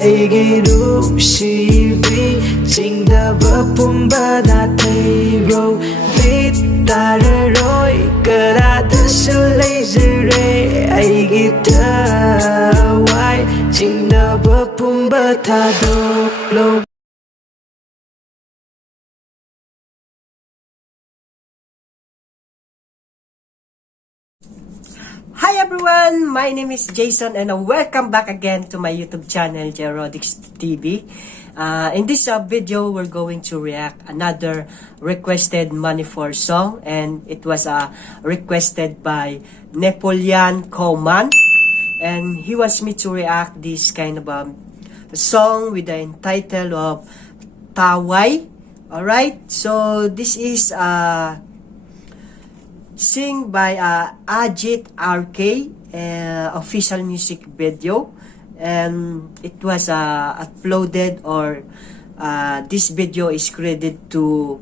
ꯑꯩꯒꯤ ꯅꯨꯡꯁꯤꯕꯤ ꯆꯤꯡꯗꯕ ꯄꯨꯝꯕꯗ ꯊꯩꯔꯣ ꯕꯤꯠ ꯇꯥꯔꯔꯣꯏ ꯀꯗꯥꯗꯁꯨ ꯂꯩꯖꯔꯦ ꯑꯩꯒꯤ ꯊꯋꯥꯏ ꯆꯤꯡꯗꯕ ꯄꯨꯝꯕ ꯊꯥꯗꯣꯛꯂꯣ. Hi everyone, my name is Jason and welcome back again to my YouTube channel, Jerodix TV. In this video, we're going to react another requested Manipur song, and it was requested by Napoleon Coman, and he wants me to react this kind of a song with the title of Thawai. Alright, so this is sing by AJITH RK official music video, and it was uploaded, or this video is credited to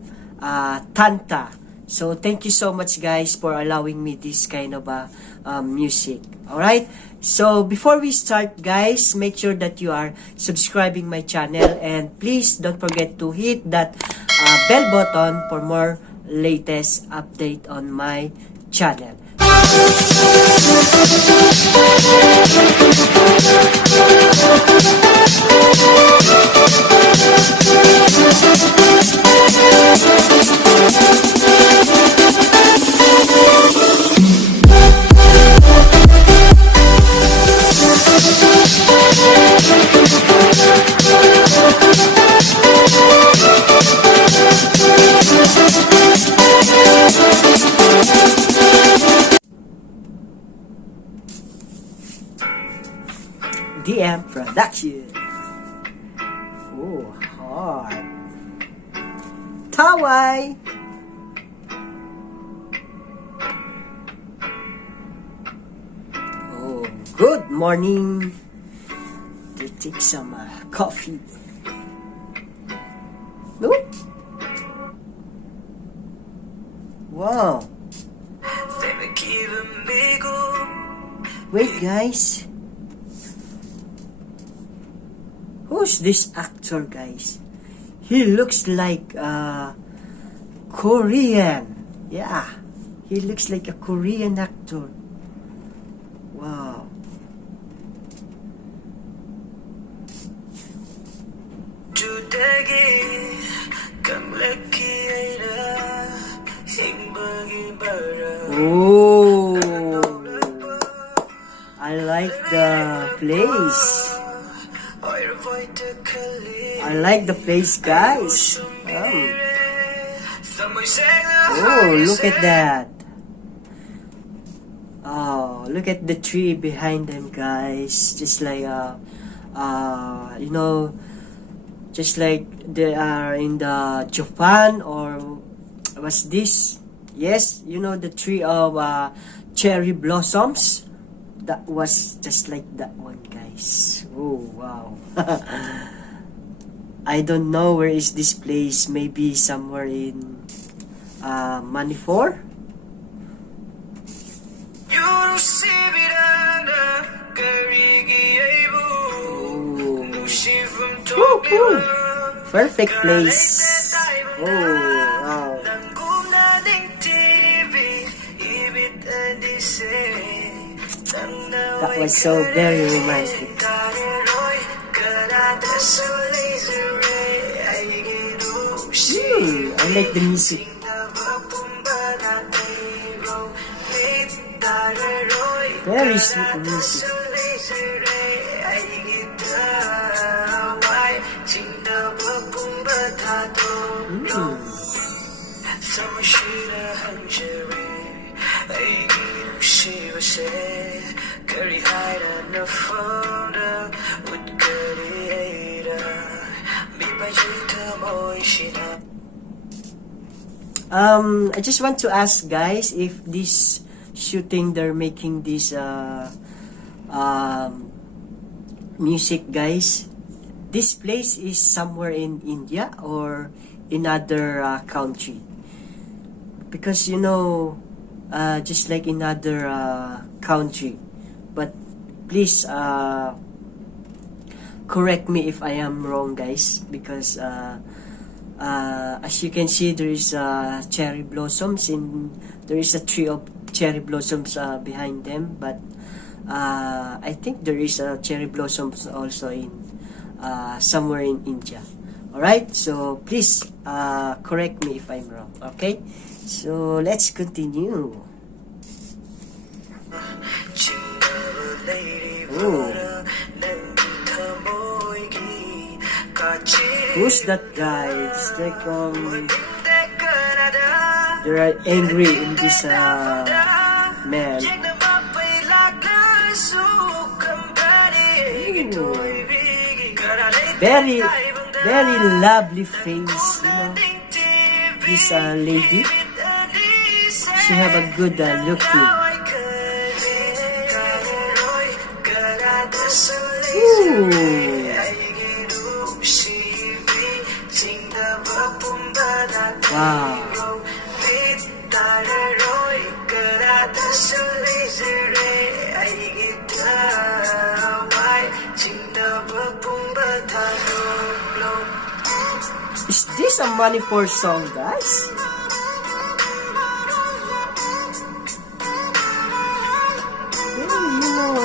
Tantha. So thank you so much guys for allowing me this kind of music. Alright, so before we start guys, make sure that you are subscribing my channel, and please don't forget to hit that bell button for more latest update on my channel. DM Production. Oh, hard. Thawai. Oh, good morning. To take some coffee. No? Wow. Wait, guys. Who's this actor, guys? He looks like Korean. Yeah, he looks like a Korean actor. Wow. Oh, I like the place. I like the place, guys. Oh, look at that. Oh, look at the tree behind them, guys. Just like you know, just like they are in the Japan, or what's this? Yes, you know, the tree of cherry blossoms. That was just like that one, guys. Oh, wow. I don't know where is this place. Maybe somewhere in Manipur. Oh. Perfect place. Oh, wow. That was so very romantic. I like the music. Very sweet music. I just want to ask guys, if this shooting they're making this music, guys, this place is somewhere in India or in other country, because you know, just like in other country, but please correct me if I am wrong, guys, because as you can see, there is cherry blossoms there is a tree of cherry blossoms behind them, but I think there is cherry blossoms also in somewhere in India. Alright, so please correct me if I'm wrong. Okay, so let's continue. Ooh. Who's that guy? It's like they're angry in this man. Ooh. Very, very lovely face, you know. This lady, she have a good looking. Ooh. Wow. Is this a Manipur song, guys? Well, you know,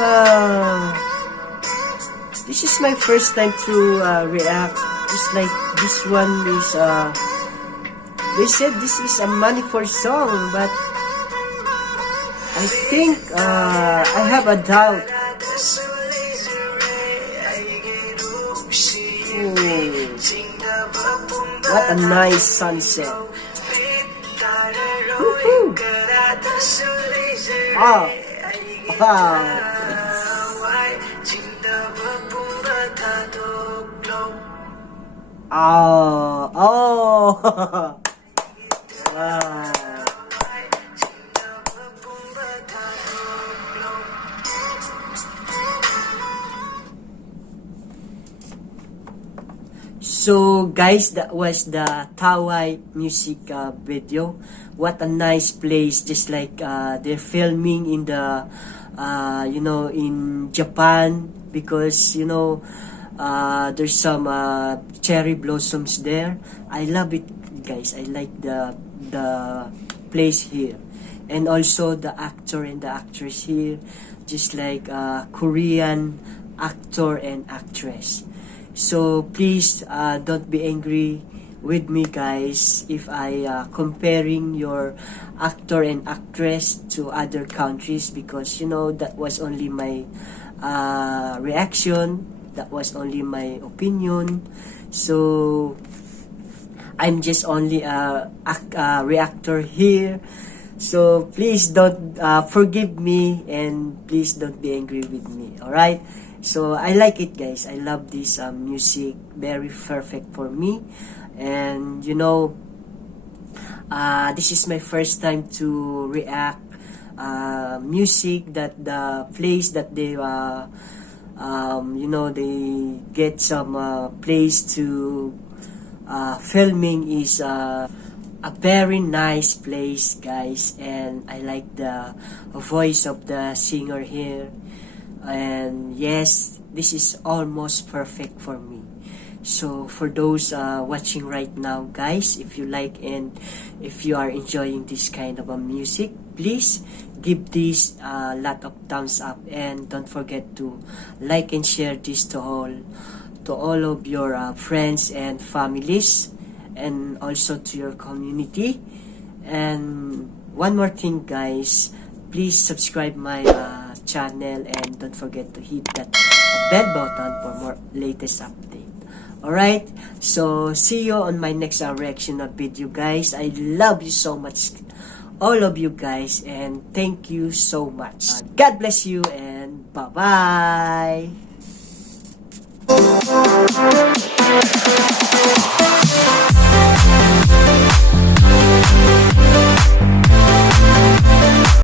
this is my first time to react. Just like this one is, they said this is a Manipur song, but I think I have a doubt. Ooh. What a nice sunset. Woohoo. Oh, wow. Oh, wow. So guys, that was the Thawai music video. What a nice place, just like they're filming in the you know, in Japan, because you know there's some cherry blossoms there. I love it, guys. I like the place here, and also the actor and the actress here, just like Korean actor and actress. So please don't be angry with me, guys, if I comparing your actor and actress to other countries, because you know that was only my reaction, that was only my opinion. So I'm just only a reactor here. So please don't forgive me, and please don't be angry with me. Alright, so I like it, guys. I love this music, very perfect for me. And you know, this is my first time to react music that the place that they you know, they get some place to filming is a very nice place, guys. And I like the voice of the singer here, and yes, this is almost perfect for me. So for those watching right now, guys, if you like and if you are enjoying this kind of a music, please give this a lot of thumbs up, and don't forget to like and share this to all of your friends and families, and also to your community. And one more thing, guys, please subscribe my channel, and don't forget to hit that bell button for more latest update. Alright, so see you on my next reaction video, guys. I love you so much, all of you guys, and thank you so much. God bless you, and bye-bye.